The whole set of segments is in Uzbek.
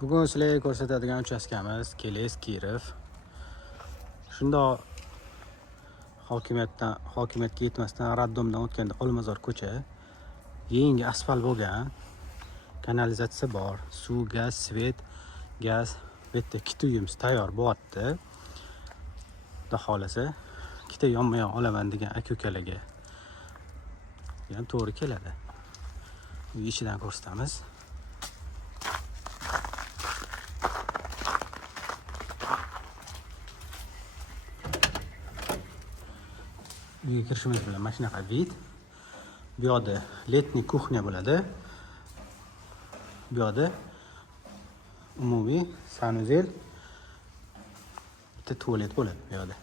Bugun sizlarga ko'rsatadigan uchastkamiz Keles Kirov. Shundoq hokimiyatga yetmasdan raddomdan o'tganda Olmazor ko'cha. Yangi asfalt bo'lgan. Kanalizatsiya bor, suv, gaz, svet, gaz. Bu yerda ikkita uyimiz tayyor bo'lyapti. Xudo xolasa, ikkita yonma-yon olaman degan aka-ukalarga ham to'g'ri keladi. Uy ichidan ko'rsatamiz. Uyga kirishimiz bilan mana shunaqa vid. Bu yoqda letniy kuxnya bo'ladi. Bu yoqda umumiy sanuzel, bitta tualet bo'ladi bu yoqda.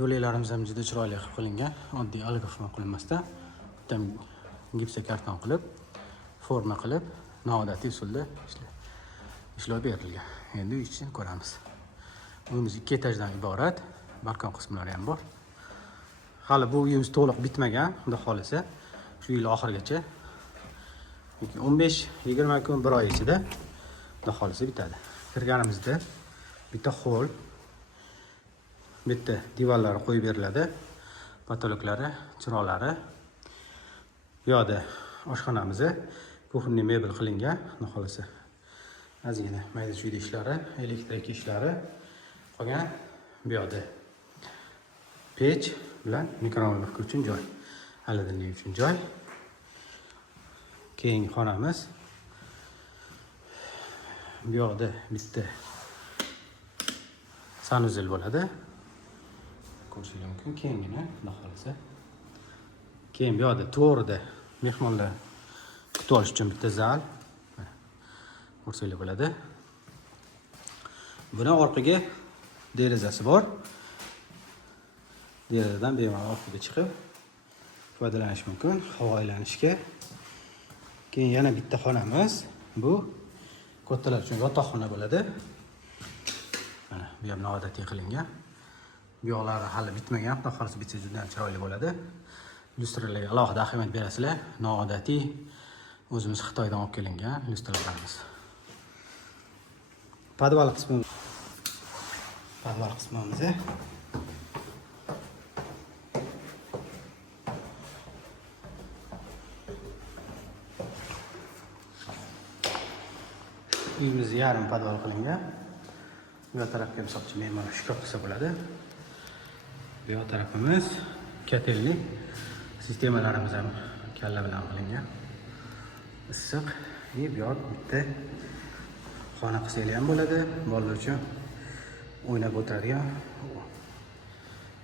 Yo'laklarimiz ham juda chiroyli qilib qilingan. Oddiy algofon qilinmasdan, bitta gipsokarton qilib, forma qilib, noodatiy usulda ishlov berilgan. Endi uy ichini ko'ramiz. Uyimiz 2 etajdan iborat, balkon qismlari ham bor. Hali bu uyimiz to'liq bitmagan, xudo xolasa, shu yil oxirigacha. 15-20 kun, bir oy ichida xudo xolasa bitadi. Kirganimizda bitta hol, bitta divarlari qo'yib beriladi, patoloklari, chiroqlari. Bu yoqda oshxonamiz, kuxonli mebel qilingan, xudo xolasa. Ozgina mayda-chuyda ishlari, elektrik ishlari qolgan. Bu yoqda pech bilan mikrovalnovka uchun joy, xolodilnik uchun joy. Keyingi xonamiz. Bu yoqda bitta sanuzel bo'ladi. Ko'rishingiz mumkin. Keyingina, xudo xolasa. Keyin bu yoqda to'g'rida mehmonlar kutib olish uchun bitta zal. Ko'rsanglar bo'ladi. Buni orqaga derazasi bor. Derazadan bemalol orqaga chiqib foydalanish mumkin, havo aylanishga. Keyin yana bitta xonamiz. Bu kattalar uchun yotoqxona bo'ladi. Mana bu ham noodatiy qilingan. Bu yoqlari hali bitmagan, xudo xolasa bitsa juda ham chiroyli bo'ladi. Lyustralarga alohida ahamiyat berasizlar. Noodatiy, o'zimiz Xitoydan olib kelingan lyustralarimiz. Podval qismimiz. Uyimiz yarim podval qilingan. Bu tarafga hisobchi me'mor shkaf qilsa bo'ladi. Bu tarafimiz kotelli. Sistemalarimiz ham kalla bilan qilingan. Issiq. Bu yoq bitta xona qilsanglar ham bo'ladi. Bolalar uchun o'ynab o'tiradigan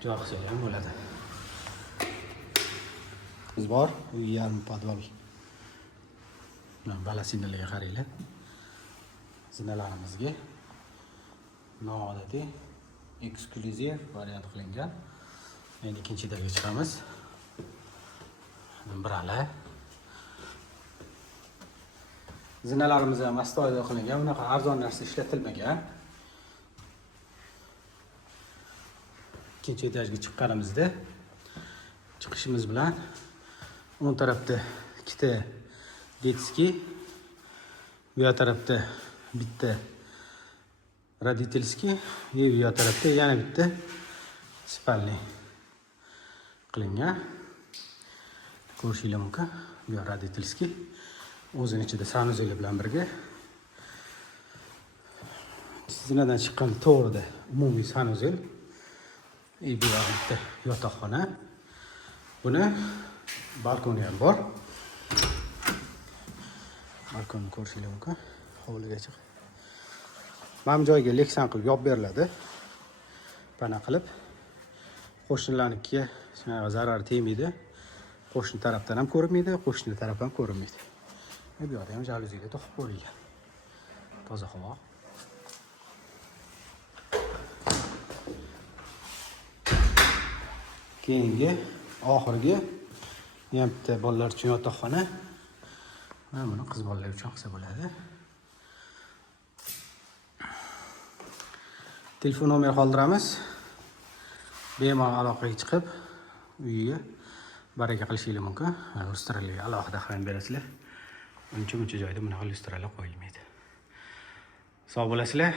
joy qilsanglar ham bo'ladi. Biz bor, uy yarim podval. Mana balasinalarga qaranglar. Zinalarimizga noodatiy eksklyuziv variant qilingan. Endi ikkinchi etajga chiqamiz. Birala. Zinalarimiz ham astoydil qilingan. Bunaqa arzon narsa ishlatilmagan. Ikkinchi etajga chiqqanimizda chiqishimiz bilan o'ng tarafda ikkita detskiy, bu tarafda bitta родительский, bu tarafda yana bitta spalniy qilingan. Ko'rishingiz mumkin. Bu родительский. O'zining ichida sanuzel bilan birga. Zinadan chiqqan to'g'rida umumiy sanuzel. Bu bitta yotoqxona. Buni balkoni ham bor. Balkonni ko'rishingiz mumkin. Hovliga chiq. Mana joyga leksan qilib yopib beriladi. Pana qilib qo'shnilarnikiga zarar tegmaydi. Qo'shni tarafdan ham ko'rinmaydi, qo'shni taraf ham ko'rinmaydi. Bu yoqda ham jaluziga to'qib qo'yilgan. Toza havo. Keyingi oxirgi ham bitta bolalar uchun yotoqxona. Mana buni qiz bolalar uchun qilsa bo'ladi. Telefon nomer qoldiramiz. Bemalol aloqaga chiqib, uyiga baraka qilishingiz mumkin. Lyustralarga alohida ahamiyat berasizlar. Uncha joyda bunaqa lyustralar qo'yilmaydi. Sog' bo'lasizlar.